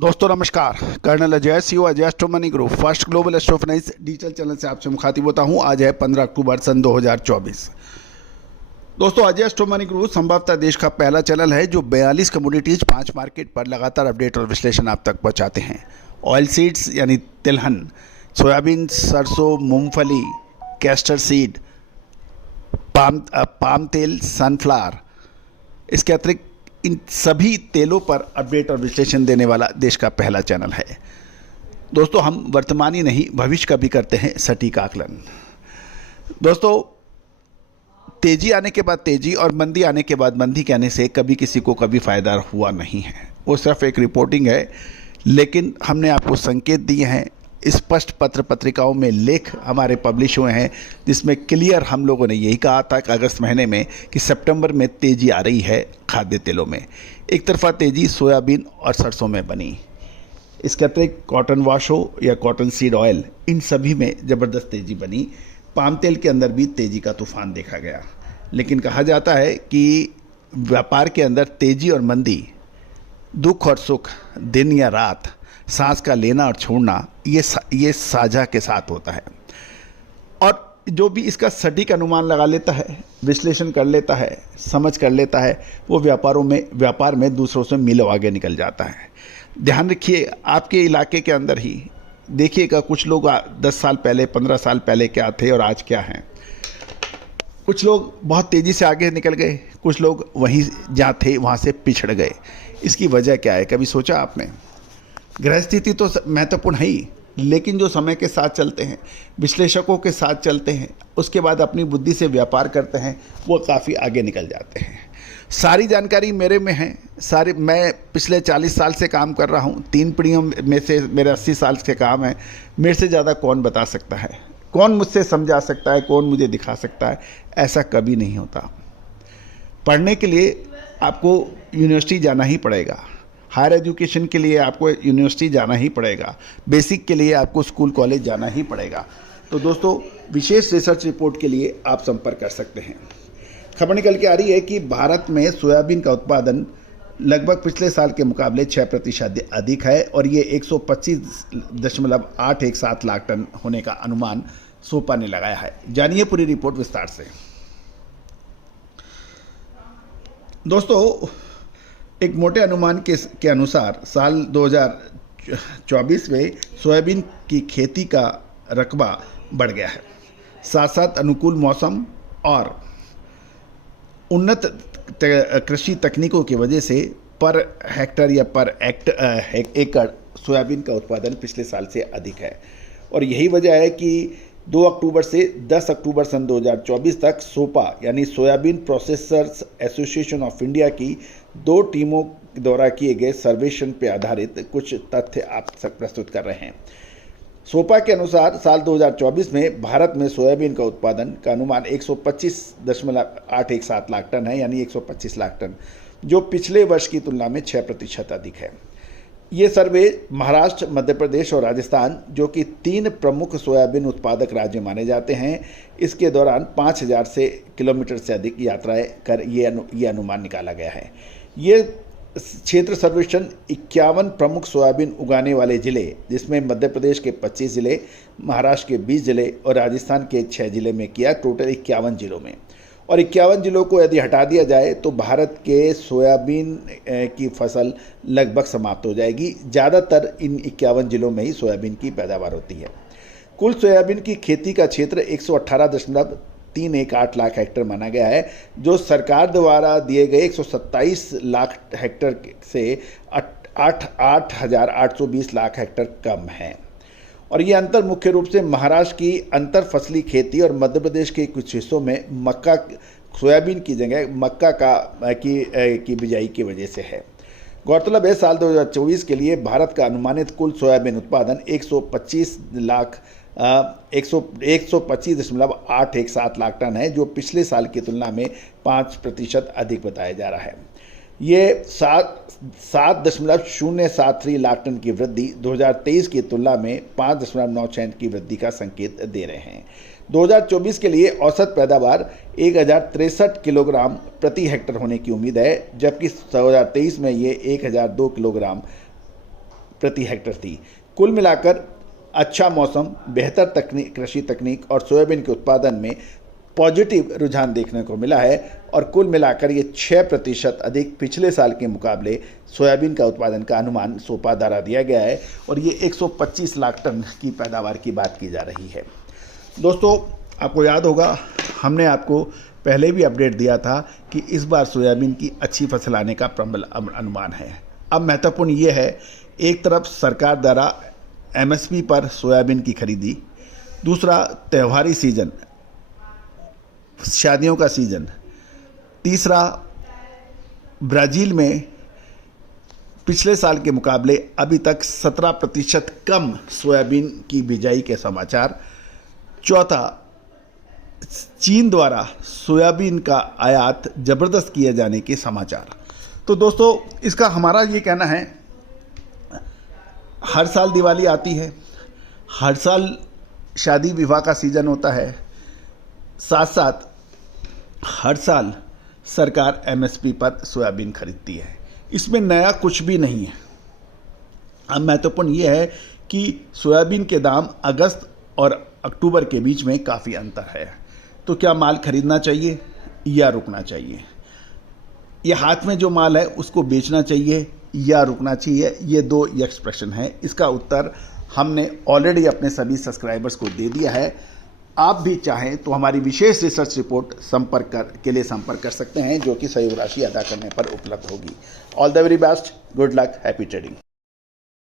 दोस्तों नमस्कार। Colonel Ajay CO Ajay astro money group first global astro finance digital channel से आपसे मुखातिब होता हूं। आज है 15 अक्टूबर सन 2024। दोस्तों अजय एस्ट्रो मनी ग्रुप संभवतः देश का पहला चैनल है जो 42 कमोडिटीज 5 मार्केट पर लगातार अपडेट और विश्लेषण आप तक पहुंचाते हैं। ऑयल सीड्स यानी तिलहन, सोयाबीन, सरसों, मूंगफली, कैस्टर सीड, पाम तेल, सनफ्लावर, इसके अतिरिक्त इन सभी तेलों पर अपडेट और विश्लेषण देने वाला देश का पहला चैनल है। दोस्तों हम वर्तमान ही नहीं भविष्य का भी करते हैं सटीक आकलन। दोस्तों तेजी आने के बाद तेजी और मंदी आने के बाद मंदी कहने से कभी किसी को कभी फ़ायदा हुआ नहीं है, वो सिर्फ एक रिपोर्टिंग है। लेकिन हमने आपको संकेत दिए हैं, स्पष्ट पत्र पत्रिकाओं में लेख हमारे पब्लिश हुए हैं जिसमें क्लियर हम लोगों ने यही कहा था कि अगस्त महीने में कि सितंबर में तेज़ी आ रही है खाद्य तेलों में। एक तरफा तेज़ी सोयाबीन और सरसों में बनी, इसके अतिरिक्त कॉटन वॉश हो या कॉटन सीड ऑयल, इन सभी में ज़बरदस्त तेज़ी बनी। पाम तेल के अंदर भी तेज़ी का तूफान देखा गया। लेकिन कहा जाता है कि व्यापार के अंदर तेज़ी और मंदी, दुख और सुख, दिन या रात, सांस का लेना और छोड़ना, ये साझा के साथ होता है। और जो भी इसका सटीक अनुमान लगा लेता है, विश्लेषण कर लेता है, समझ कर लेता है, वो व्यापार में दूसरों से मीलों आगे निकल जाता है। ध्यान रखिए, आपके इलाके के अंदर ही देखिएगा कुछ लोग 10 साल पहले 15 साल पहले क्या थे और आज क्या हैं। कुछ लोग बहुत तेज़ी से आगे निकल गए, कुछ लोग वहीं जहाँ थे वहाँ से पिछड़ गए। इसकी वजह क्या है, कभी सोचा आपने? ग्रह स्थिति तो महत्वपूर्ण है ही, लेकिन जो समय के साथ चलते हैं, विश्लेषकों के साथ चलते हैं, उसके बाद अपनी बुद्धि से व्यापार करते हैं, वो काफ़ी आगे निकल जाते हैं। सारी जानकारी मेरे में है। मैं पिछले 40 साल से काम कर रहा हूँ, 3 पीढ़ियों में से मेरे 80 साल के काम है। मेरे से ज़्यादा कौन बता सकता है, कौन मुझसे समझा सकता है, कौन मुझे दिखा सकता है? ऐसा कभी नहीं होता। पढ़ने के लिए आपको यूनिवर्सिटी जाना ही पड़ेगा, हायर एजुकेशन के लिए आपको यूनिवर्सिटी जाना ही पड़ेगा, बेसिक के लिए आपको स्कूल कॉलेज जाना ही पड़ेगा। तो दोस्तों विशेष रिसर्च रिपोर्ट के लिए आप संपर्क कर सकते हैं। खबर निकल के आ रही है कि भारत में सोयाबीन का उत्पादन लगभग पिछले साल के मुकाबले 6% अधिक है और ये 125.817 लाख टन होने का अनुमान सोपा ने लगाया है। जानिए पूरी रिपोर्ट विस्तार से। दोस्तों एक मोटे अनुमान के अनुसार साल 2024 में सोयाबीन की खेती का रकबा बढ़ गया है। साथ साथ अनुकूल मौसम और उन्नत कृषि तकनीकों की वजह से पर हेक्टर या पर एकड़ सोयाबीन का उत्पादन पिछले साल से अधिक है। और यही वजह है कि 2 अक्टूबर से 10 अक्टूबर सन 2024 तक सोपा यानी soybean processors association of India की 2 टीमों द्वारा किए गए सर्वेक्षण पर आधारित कुछ तथ्य आप तक प्रस्तुत कर रहे हैं। सोपा के अनुसार साल 2024 में भारत में सोयाबीन का उत्पादन का अनुमान 125.817 लाख टन है, यानी 125 लाख टन, जो पिछले वर्ष की तुलना में 6% अधिक है। ये सर्वे महाराष्ट्र, मध्य प्रदेश और राजस्थान, जो कि 3 प्रमुख सोयाबीन उत्पादक राज्य माने जाते हैं, इसके दौरान 5000 किलोमीटर से अधिक यात्राएं कर ये अनुमान निकाला गया है। ये क्षेत्र सर्वेक्षण 51 प्रमुख सोयाबीन उगाने वाले ज़िले, जिसमें मध्य प्रदेश के 25 ज़िले, महाराष्ट्र के 20 ज़िले और राजस्थान के 6 ज़िले में किया, टोटल 51 ज़िलों में। और 51 ज़िलों को यदि हटा दिया जाए तो भारत के सोयाबीन की फसल लगभग समाप्त हो जाएगी। ज़्यादातर इन 51 ज़िलों में ही सोयाबीन की पैदावार होती है। कुल सोयाबीन की खेती का क्षेत्र 118.318 लाख हेक्टर माना गया है, जो सरकार द्वारा दिए गए 127 लाख हेक्टर से 8,820 लाख हेक्टर कम है। और ये अंतर मुख्य रूप से महाराष्ट्र की अंतर फसली खेती और मध्य प्रदेश के कुछ हिस्सों में सोयाबीन की जगह मक्का की बिजाई की वजह से है। गौरतलब है साल 2024 के लिए भारत का अनुमानित कुल सोयाबीन उत्पादन 125.817 लाख टन है, जो पिछले साल की तुलना में 5% अधिक बताया जा रहा है। ये 7.073 लाख टन की वृद्धि 2023 की तुलना में 5.96 की वृद्धि का संकेत दे रहे हैं। 2024 के लिए औसत पैदावार 1063 किलोग्राम प्रति हेक्टर होने की उम्मीद है, जबकि 2023 में ये 1002 किलोग्राम प्रति हेक्टेयर थी। कुल मिलाकर अच्छा मौसम, बेहतर तकनीक, कृषि तकनीक और सोयाबीन के उत्पादन में पॉजिटिव रुझान देखने को मिला है और कुल मिलाकर ये 6% अधिक पिछले साल के मुकाबले सोयाबीन का उत्पादन का अनुमान सोपा द्वारा दिया गया है और ये 125 लाख टन की पैदावार की बात की जा रही है। दोस्तों, आपको याद होगा हमने आपको पहले भी अपडेट दिया था कि इस बार सोयाबीन की अच्छी फसल आने का प्रबल अनुमान है। अब महत्वपूर्ण ये है, एक तरफ सरकार द्वारा MSP पर सोयाबीन की खरीदी, दूसरा त्योहारी सीजन, शादियों का सीजन, तीसरा ब्राज़ील में पिछले साल के मुकाबले अभी तक 17% कम सोयाबीन की बिजाई के समाचार, चौथा चीन द्वारा सोयाबीन का आयात ज़बरदस्त किए जाने के समाचार। तो दोस्तों, इसका हमारा ये कहना है, हर साल दिवाली आती है, हर साल शादी विवाह का सीज़न होता है, साथ साथ हर साल सरकार MSP पर सोयाबीन खरीदती है। इसमें नया कुछ भी नहीं है। अब महत्वपूर्ण ये है कि सोयाबीन के दाम अगस्त और अक्टूबर के बीच में काफ़ी अंतर है। तो क्या माल खरीदना चाहिए या रुकना चाहिए? ये हाथ में जो माल है उसको बेचना चाहिए या रुकना चाहिए? ये दो एक्सप्रेशन है। इसका उत्तर हमने ऑलरेडी अपने सभी सब्सक्राइबर्स को दे दिया है। आप भी चाहें तो हमारी विशेष रिसर्च रिपोर्ट के लिए संपर्क कर सकते हैं, जो कि सहयोग राशि अदा करने पर उपलब्ध होगी। All the very best, good luck, happy trading.